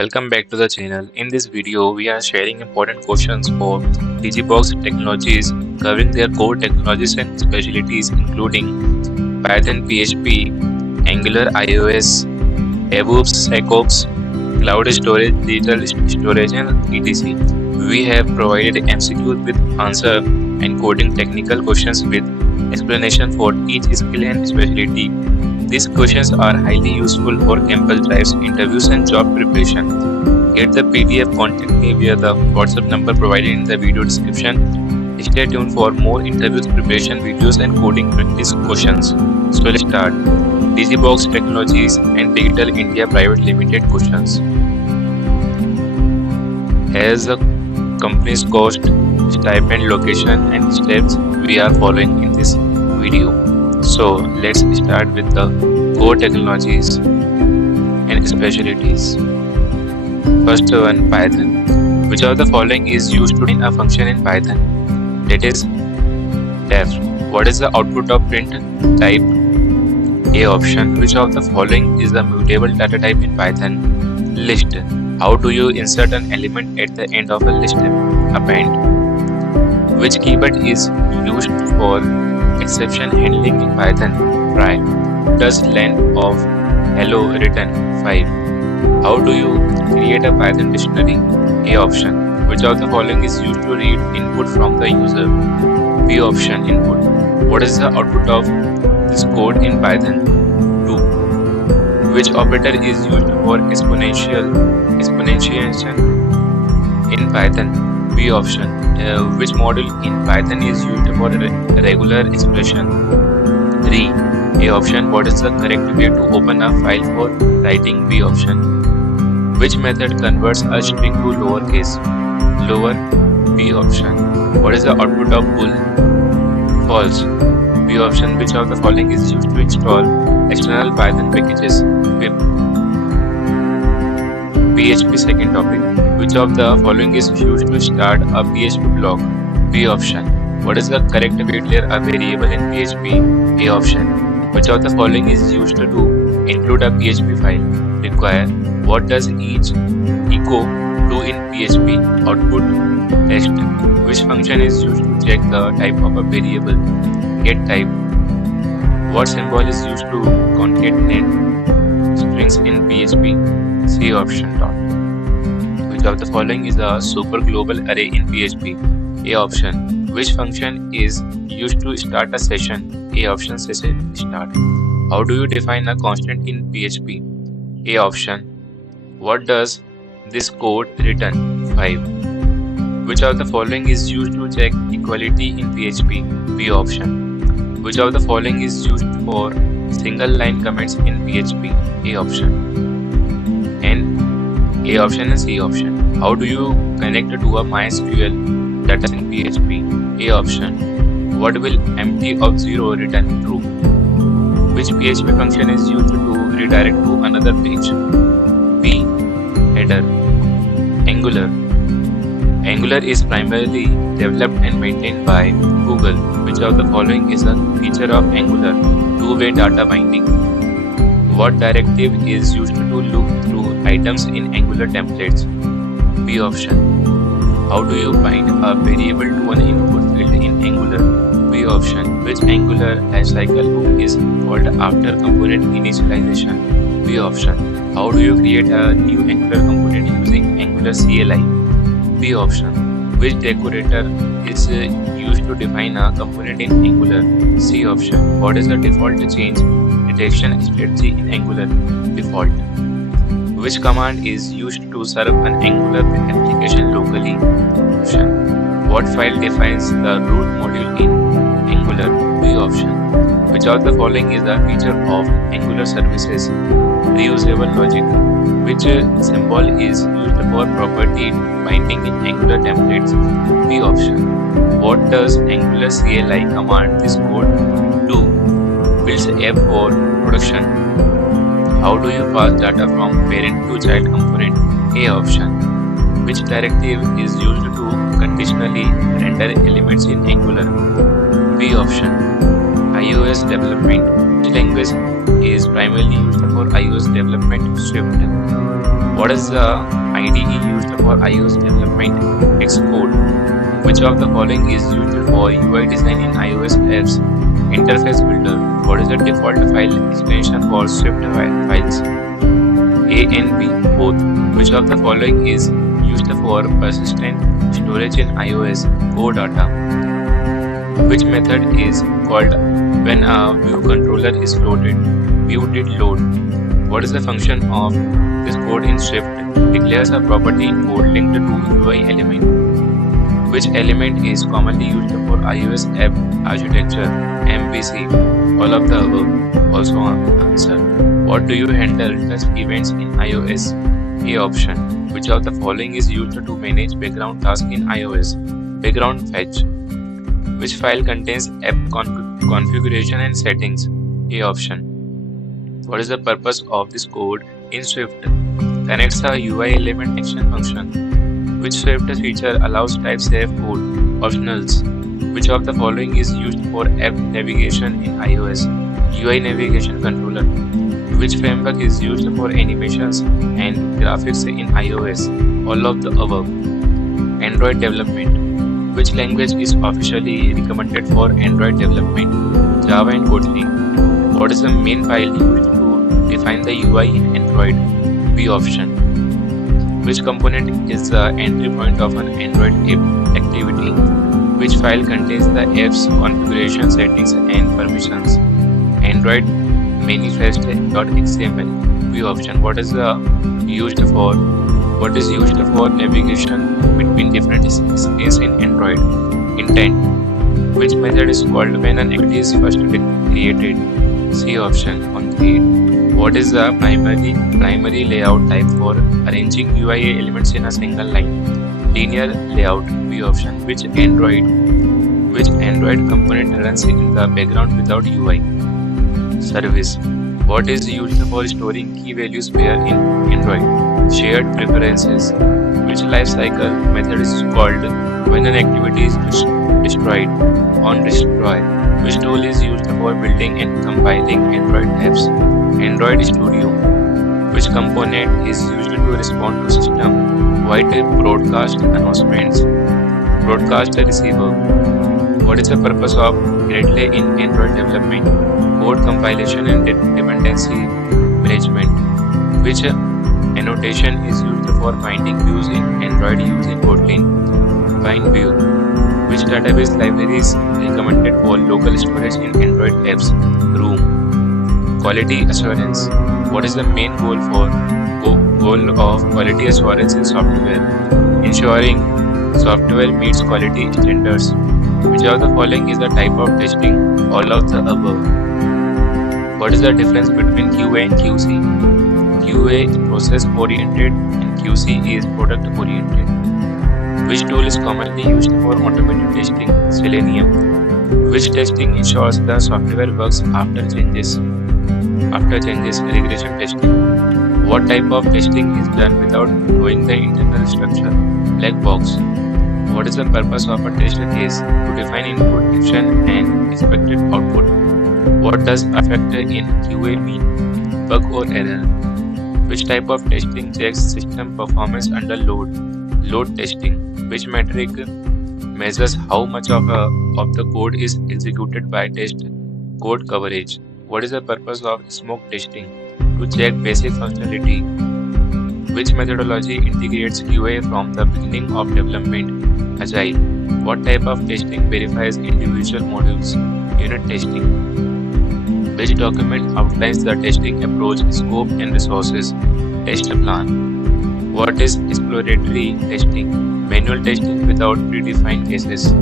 Welcome back to the channel. In this video, we are sharing important questions for Digiboxx technologies, covering their core technologies and specialties including Python, PHP, Angular, iOS, DevOps, SecOps, cloud storage, digital storage, and etc. We have provided MCQs with answer and coding technical questions with explanation for each skill and specialty. These questions are highly useful for campus drives, interviews, and job preparation. Get the PDF, contact me via the WhatsApp number provided in the video description. Stay tuned for more interviews, preparation videos, and coding practice questions. So let's start. Digiboxx Technologies and Digital India Private Limited questions. As the company's cost, stipend, location, and steps we are following in this video. So let's start with the core technologies and specialties. First one, Python. Which of the following is used to define a function in Python? That is def. What is the output of print type? A option. Which of the following is the mutable data type in Python? List. How do you insert an element at the end of a list? Append. Which keyword is used for exception handling in Python? Try. Does length of hello return 5? How do you create a Python dictionary? A option. Which of the following is used to read input from the user? B option. Input. What is the output of this code in Python? 2. Which operator is used for exponentiation in Python? B option. Which module in Python is used for regular expression? 3. A option. What is the correct way to open a file for writing? B option. Which method converts a string to lowercase? Lower. B option. What is the output of bool? False. B option. Which of the following is used to install external Python packages? Pip. PHP second topic. Which of the following is used to start a PHP blog? B option. What is the correct way to declare a variable in PHP? A option. Which of the following is used to include a PHP file? Require. What does each echo do in PHP? Output. Text. Which function is used to check the type of a variable? Get type. What symbol is used to concatenate strings in PHP? C option. Dot. Which of the following is a super global array in PHP? A option. Which function is used to start a session? A option. Session start. How do you define a constant in PHP? A option. What does this code return? 5. Which of the following is used to check equality in PHP? B option. Which of the following is used for single line comments in PHP? A option. A option and C option. How do you connect to a MySQL data in PHP? A option. What will empty of 0 return? True. Which PHP function is used to redirect to another page? B. Header. Angular. Angular is primarily developed and maintained by Google. Which of the following is a feature of Angular? Two-way data binding. What directive is used to look through items in Angular templates? B option. How do you bind a variable to an input field in Angular? B option. Which Angular lifecycle hook is called after component initialization? B option. How do you create a new Angular component using Angular CLI? B option. Which decorator is used to define a component in Angular? C option. What is the default change detection strategy in Angular? Default. Which command is used to serve an Angular application locally? Option. What file defines the root module in Angular? B option. Which of the following is a feature of Angular services? Reusable logic. Which symbol is used for property binding in Angular templates? B option. What does Angular CLI command this code do? Builds app for production. How do you pass data from parent to child component? A option. Which directive is used to conditionally render elements in Angular? B option. iOS development. Which language is primarily used for iOS development? Swift. What is the IDE used for iOS development? Xcode. Which of the following is used for UI design in iOS apps? Interface builder. What is the default file extension for Swift files? A and B, both. Which of the following is used for persistent storage in iOS? Core data. Which method is called when a view controller is loaded? View did load. What is the function of this code in Swift? Declares a property in code linked to UI element. Which element is commonly used for iOS app architecture? MVC. All of the above. Also answer. What do you handle touch events in iOS? A option. Which of the following is used to manage background tasks in iOS? Background fetch. Which file contains app configuration and settings? A option. What is the purpose of this code in Swift? Connects a UI element action function. Which Swift feature allows type-safe code? Optionals. Which of the following is used for app navigation in iOS? UI navigation controller. Which framework is used for animations and graphics in iOS? All of the above. Android development. Which language is officially recommended for Android development? Java and Kotlin. What is the main file used to define the UI in Android? B option. Which component is the entry point of an Android app activity? Which file contains the app's configuration settings and permissions? Android manifest.xml. B option. What is used for? What is used for navigation between different screens in Android? Intent. Which method is called when an activity is first created? C option on create. What is the primary layout type for arranging UI elements in a single line? Linear layout. B option. Which Android component runs in the background without UI? Service. What is used for storing key values pair in Android? Shared preferences. Which lifecycle method is called when an activity is destroyed? On destroy. Which tool is used for building and compiling Android apps? Android Studio. Which component is used to respond to system-wide broadcast announcements? Broadcast receiver. What is the purpose of Gradle in Android development? Code compilation and dependency management. Which annotation is used for finding views in Android using Kotlin? Find view. Which database library is recommended for local storage in Android apps? Room. Quality assurance. What is the main goal of quality assurance in software? Ensuring software meets quality standards. Which of the following is the type of testing? All of the above. What is the difference between QA and QC? QA is process oriented and QC is product oriented. Which tool is commonly used for automated testing? Selenium. Which testing ensures the software works after changes? Regression testing. What type of testing is done without knowing the internal structure? Black box. What is the purpose of a test case? To define input action and expected output. What does affect in QA mean? Bug or error. Which type of testing checks system performance under load? Load testing. Which metric measures how much of the code is executed by test? Code coverage. What is the purpose of smoke testing? To check basic functionality. Which methodology integrates QA from the beginning of development? Agile. What type of testing verifies individual modules? Unit testing. Which document outlines the testing approach, scope and resources? Test plan. What is exploratory testing? Manual testing without predefined cases.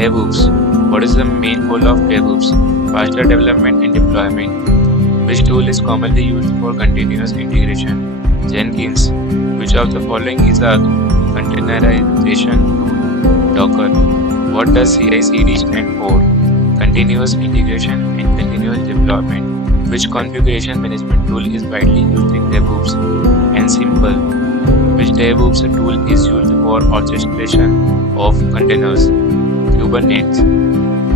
DevOps. What is the main goal of DevOps? Faster development and deployment. Which tool is commonly used for continuous integration? Jenkins. Which of the following is a containerization tool? Docker. What does CI/CD stand for? Continuous integration and continuous deployment. Which configuration management tool is widely used in DevOps? Ansible. Which DevOps tool is used for orchestration of containers? Kubernetes.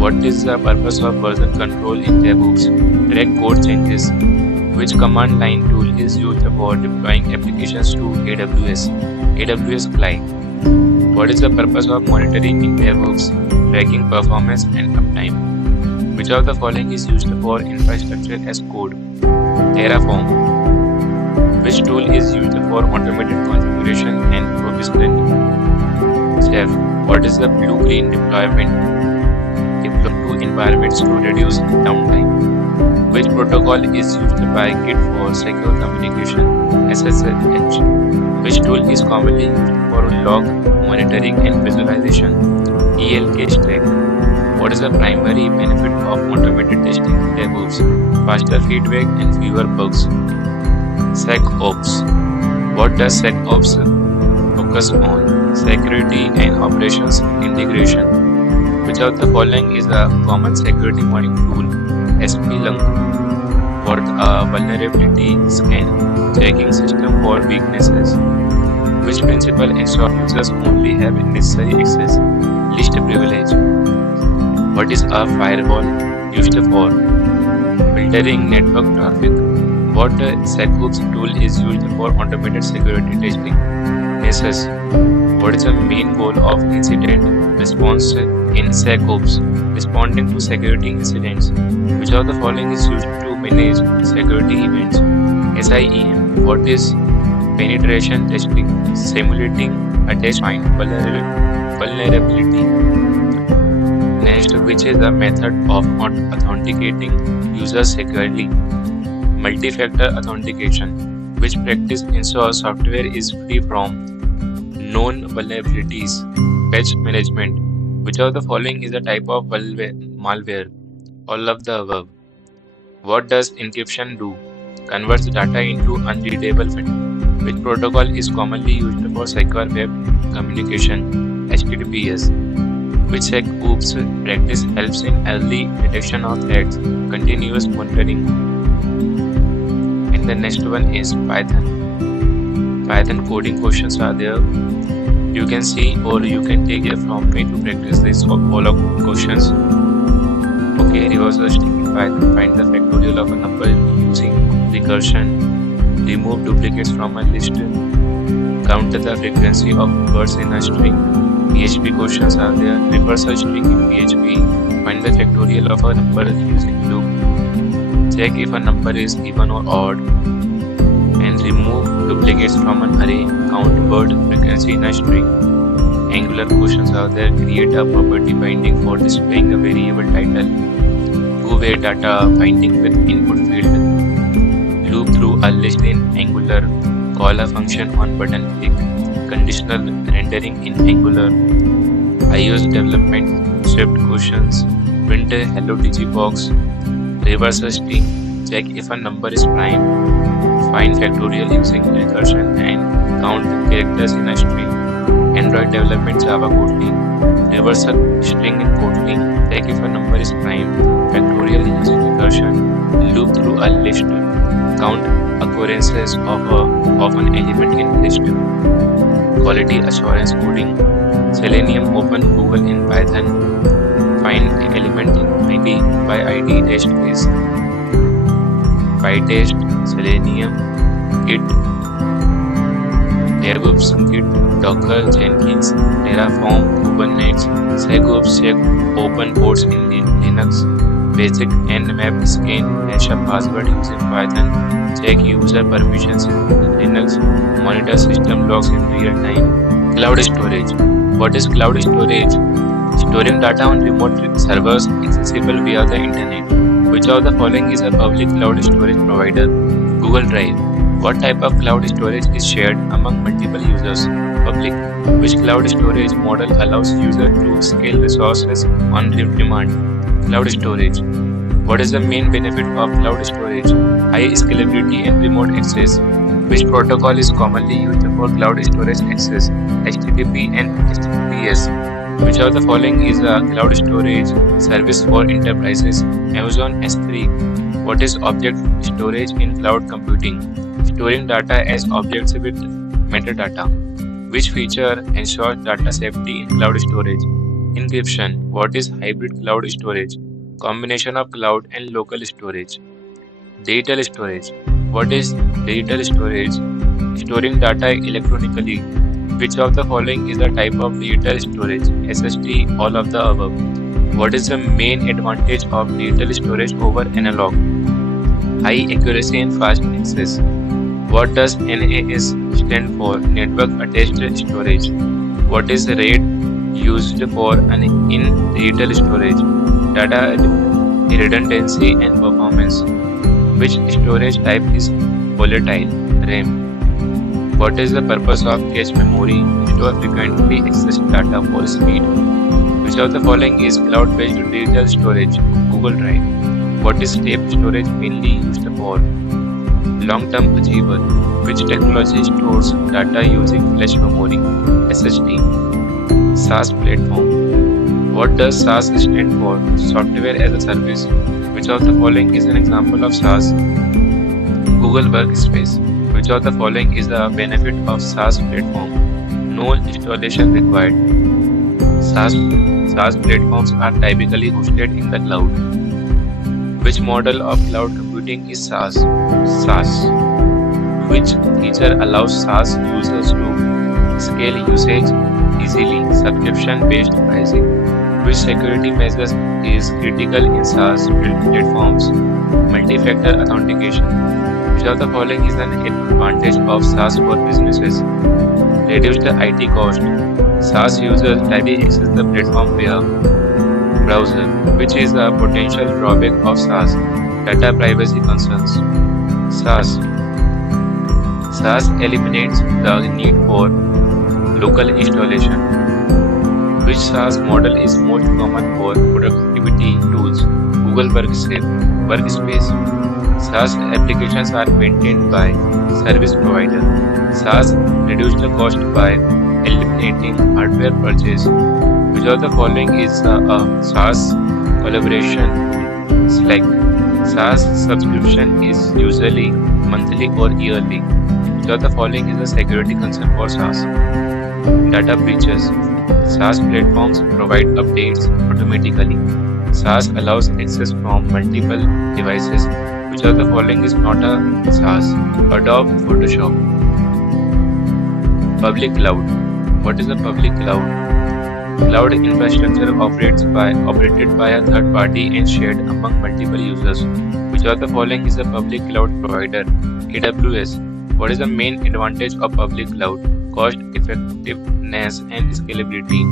What is the purpose of version control in DevOps? Track code changes. Which command line tool is used for deploying applications to AWS? AWS Client. What is the purpose of monitoring in DevOps? Tracking performance and uptime. Which of the following is used for infrastructure as code? Terraform. Which tool is used for automated configuration and provisioning? Chef. What is the blue-green deployment? Deploy to environments to reduce downtime. Which protocol is used by Git for secure communication? SSH. Which tool is commonly used for log monitoring and visualization? ELK stack. What is the primary benefit of automated testing in DevOps? Faster feedback and fewer bugs. SecOps. What does SecOps focus on? Security and operations integration. Which of the following is a common security monitoring tool? Splunk. For a vulnerability scan, checking system for weaknesses. Which principle ensures users only have necessary access? Least privilege. What is a firewall used for? Filtering network traffic. What SecOps tool is used for automated security testing? Nessus. What is the main goal of incident response in SecOps? Responding to security incidents. Which of the following is used to manage security events? SIEM. What is penetration testing? Simulating a test find vulnerability. Next, which is the method of authenticating users securely? Multi-factor authentication. Which practice ensures software is free from known vulnerabilities? Patch management. Which of the following is a type of malware? All of the above. What does encryption do? Converts data into unreadable file. Which protocol is commonly used for secure web communication? HTTPS. Which SecOps practice helps in early detection of threats? Continuous monitoring. And the next one is Python. Python coding questions are there. You can see or you can take it from me to practice this all of questions. Okay, reverse the string in Python. Find the factorial of a number using recursion. Remove duplicates from a list. Count the frequency of words in a string. PHP questions are there. Reverse a string in PHP. Find the factorial of a number using loop. Check if a number is even or odd. And remove duplicates from an array. Count word frequency in a string. Angular questions are there. Create a property binding for displaying a variable title. Two-way data binding with input field. Loop through a list in Angular. Call a function on button click. Conditional rendering in Angular. iOS development script questions. Print hello Digiboxx. Reverse a string. Check if a number is prime. Find factorial using recursion and count characters in a string. Android development Java Kotlin. Reverse a string in Kotlin. Check if a number is prime. Factorial using recursion. Loop through a list. Count occurrences of an element in list. Quality assurance coding. Selenium open Google in Python. Find element in ID by ID test case. PyTest, Selenium, Git, DevOps, Git, Docker, Jenkins, Terraform, Kubernetes, SecOps, check open ports in Linux, basic Nmap scan, hash a password using Python, check user permissions in Linux, monitor system logs in real time. Cloud storage. What is cloud storage? Storing data on remote servers accessible via the internet. Which of the following is a public cloud storage provider? Google Drive. What type of cloud storage is shared among multiple users? Public. Which cloud storage model allows users to scale resources on demand? Cloud storage. What is the main benefit of cloud storage? High scalability and remote access. Which protocol is commonly used for cloud storage access? HTTP and HTTPS. Which of the following is a cloud storage service for enterprises? Amazon S3. What is object storage in cloud computing? Storing data as objects with metadata. Which feature ensures data safety in cloud storage? Encryption. What is hybrid cloud storage? Combination of cloud and local storage. Digital storage. What is digital storage? Storing data electronically. Which of the following is the type of digital storage? SSD, all of the above. What is the main advantage of digital storage over analog? High accuracy and fast access. What does NAS stand for? Network Attached Storage. What is RAID used for in digital storage? Data redundancy and performance. Which storage type is volatile? RAM. What is the purpose of cache memory? Store frequently accessed data for speed. Which of the following is cloud-based digital storage? Google Drive. What is tape storage mainly used for? Long-term achievable. Which technology stores data using flash memory? SSD. SaaS Platform. What does SaaS stand for? Software as a service. Which of the following is an example of SaaS? Google Workspace. Which of the following is the benefit of SaaS Platform? No installation required. SaaS platforms are typically hosted in the cloud. Which model of cloud computing is SaaS? SaaS. Which feature allows SaaS users to scale usage easily? Subscription-based pricing. Which security measures is critical in SaaS platforms? Multi-factor authentication. Which of the following is an advantage of SaaS for businesses? Reduce the IT cost. SaaS users directly access the platform via browser. Which is a potential drawback of SaaS? Data privacy concerns. SaaS eliminates the need for local installation. Which SaaS model is most common for productivity tools? Google Workspace. SaaS applications are maintained by service provider. SaaS reduce the cost by eliminating hardware purchase. Which of the following is a SaaS collaboration? Slack. SaaS subscription is usually monthly or yearly. Which of the following is a security concern for SaaS? Data breaches. SaaS platforms provide updates automatically. SaaS allows access from multiple devices. Which of the following is not a SaaS? Adobe Photoshop. Public cloud. What is a public cloud? Cloud infrastructure operated by a third party and shared among multiple users. Which of the following is a public cloud provider? AWS. What is the main advantage of public cloud? Cost effectiveness and scalability.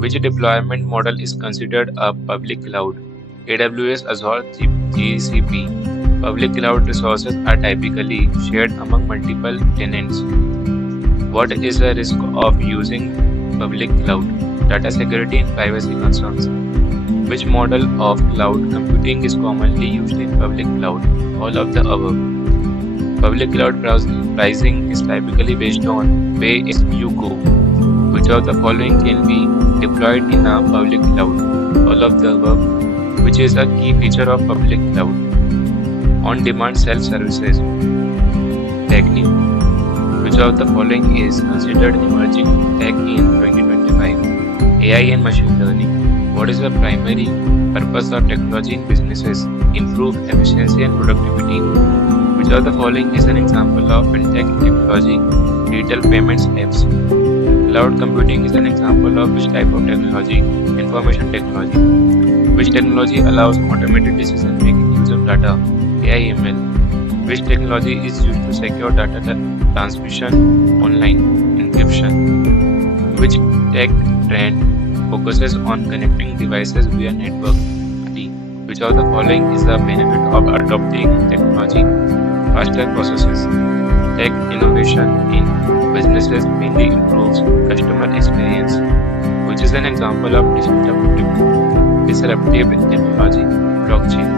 Which deployment model is considered a public cloud? AWS, Azure, GCP. Public cloud resources are typically shared among multiple tenants. What is the risk of using public cloud? Data security and privacy concerns. Which model of cloud computing is commonly used in public cloud? All of the above. Public cloud pricing is typically based on pay as you go. Which of the following can be deployed in a public cloud? All of the above. Which is a key feature of public cloud? On-demand self-services. Tech new. Which of the following is considered emerging tech in 2025? AI and machine learning. What is the primary purpose of technology in businesses? Improve efficiency and productivity. Which of the following is an example of fintech technology? Digital payments apps. Cloud computing is an example of which type of technology? Information technology. Which technology allows automated decision making use of data? AI ML. Which technology is used to secure data transmission online? Encryption. Which tech trend focuses on connecting devices via network? Which of the following is the benefit of adopting technology? Faster processes. Tech innovation in businesses mainly improves customer experience. Which is an example of disruptive technology? Blockchain.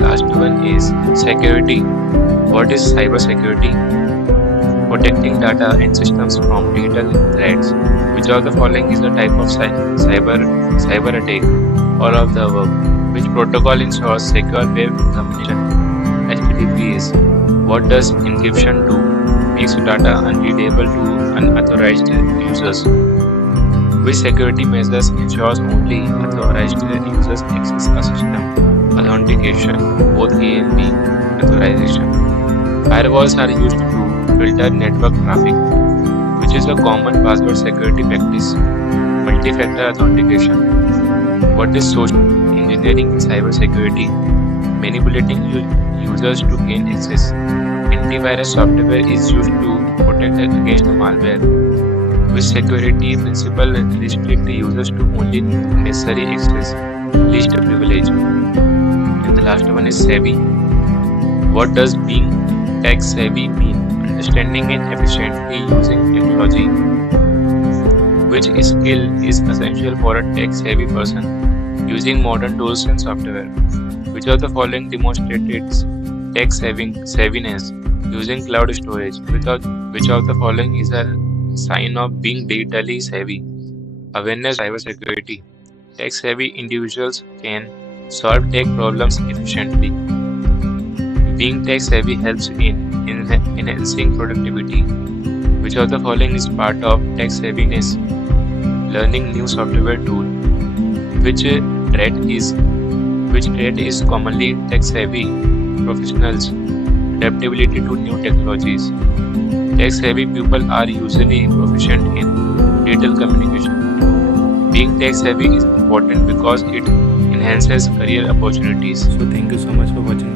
Last one is security. What is cybersecurity? Protecting data and systems from digital threats. Which of the following is the type of cyber attack? All of the above. Which protocol ensures secure web communication? HTTPS. What does encryption do? Makes data unreadable to unauthorized users. Which security measures ensures only authorized users access a system? Authentication, both A and B, authorization. Firewalls are used to filter network traffic, which is a common password security practice. Multi-factor authentication. What is social engineering in cybersecurity? Manipulating users to gain access. Antivirus software is used to protect against malware. Which security principle restrict users to only necessary access, least privilege. And the last one is savvy. What does being tech savvy mean? Understanding and efficiently using technology. Which skill is essential for a tech savvy person? Using modern tools and software. Which of the following demonstrates tech savviness? Using cloud storage. Which of the following is a sign of being digitally savvy? Awareness, cybersecurity. Tech savvy individuals can solve tech problems efficiently. Being tech savvy helps in enhancing productivity. Which of the following is part of tech savviness? Learning new software tool. Which trait is commonly tech savvy professionals? Adaptability to new technologies. Tech savvy people are usually proficient in digital communication. Being tech savvy is important because it enhances career opportunities. So thank you so much for watching.